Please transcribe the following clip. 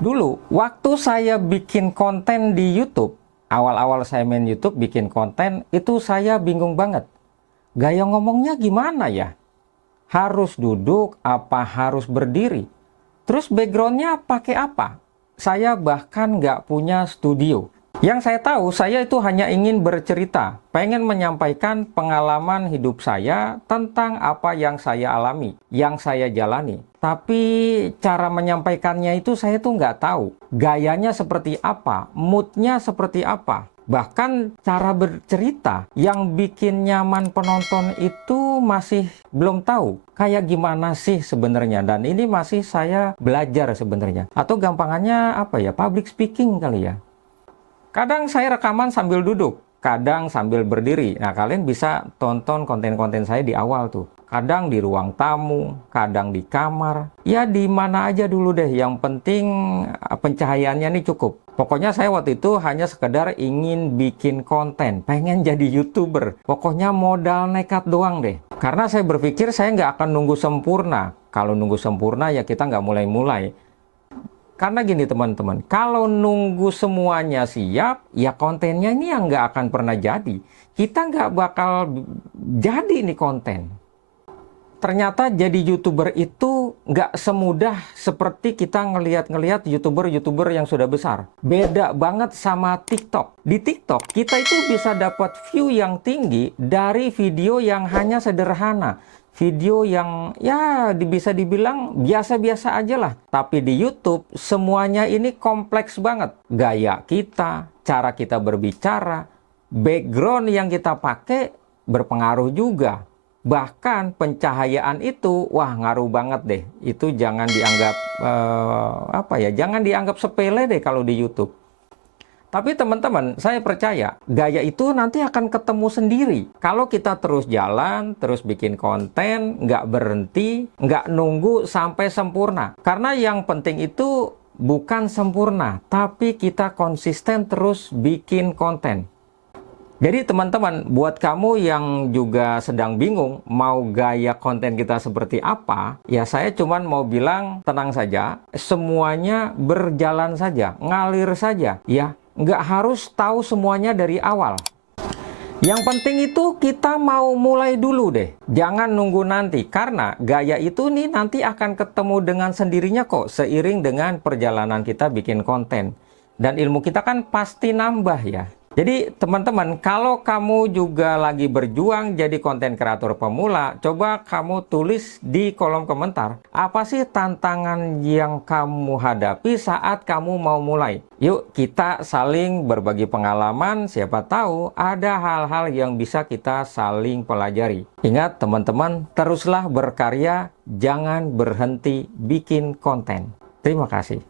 Dulu, waktu saya bikin konten di YouTube, awal-awal saya main YouTube bikin konten, itu saya bingung banget. Gaya ngomongnya gimana ya? Harus duduk, apa harus berdiri? Terus backgroundnya pakai apa? Saya bahkan nggak punya studio. Yang saya tahu, saya itu hanya ingin bercerita, pengen menyampaikan pengalaman hidup saya tentang apa yang saya alami, yang saya jalani. Tapi cara menyampaikannya itu saya tuh nggak tahu. Gayanya seperti apa, moodnya seperti apa. Bahkan cara bercerita yang bikin nyaman penonton itu masih belum tahu. Kayak gimana sih sebenarnya, dan ini masih saya belajar sebenarnya. Atau gampangannya apa ya, public speaking kali ya. Kadang saya rekaman sambil duduk, kadang sambil berdiri. Nah, kalian bisa tonton konten-konten saya di awal tuh. Kadang di ruang tamu, kadang di kamar. Ya di mana aja dulu deh, yang penting pencahayaannya ini cukup. Pokoknya saya waktu itu hanya sekedar ingin bikin konten, pengen jadi YouTuber. Pokoknya modal nekat doang deh. Karena saya berpikir saya nggak akan nunggu sempurna. Kalau nunggu sempurna ya kita nggak mulai-mulai. Karena gini teman-teman, kalau nunggu semuanya siap, ya kontennya ini yang nggak akan pernah jadi. Kita nggak bakal jadi nih konten. Ternyata jadi YouTuber itu nggak semudah seperti kita ngelihat YouTuber yang sudah besar. Beda banget sama TikTok. Di TikTok, kita itu bisa dapat view yang tinggi dari video yang hanya sederhana. Video yang ya bisa dibilang biasa-biasa aja lah. Tapi di YouTube semuanya ini kompleks banget. Gaya kita, cara kita berbicara, background yang kita pakai berpengaruh juga. Bahkan pencahayaan itu, wah ngaruh banget deh. Itu jangan dianggap jangan dianggap sepele deh kalau di YouTube. Tapi teman-teman, saya percaya gaya itu nanti akan ketemu sendiri. Kalau kita terus jalan, terus bikin konten, nggak berhenti, nggak nunggu sampai sempurna. Karena yang penting itu bukan sempurna, tapi kita konsisten terus bikin konten. Jadi teman-teman, buat kamu yang juga sedang bingung mau gaya konten kita seperti apa, ya saya cuman mau bilang tenang saja, semuanya berjalan saja, ngalir saja, ya. Nggak harus tahu semuanya dari awal. Yang penting itu kita mau mulai dulu deh. Jangan nunggu nanti. Karena gaya itu nih nanti akan ketemu dengan sendirinya kok. Seiring dengan perjalanan kita bikin konten. Dan ilmu kita kan pasti nambah ya. Jadi teman-teman, kalau kamu juga lagi berjuang jadi konten kreator pemula, coba kamu tulis di kolom komentar, apa sih tantangan yang kamu hadapi saat kamu mau mulai? Yuk kita saling berbagi pengalaman, siapa tahu ada hal-hal yang bisa kita saling pelajari. Ingat teman-teman, teruslah berkarya, jangan berhenti bikin konten. Terima kasih.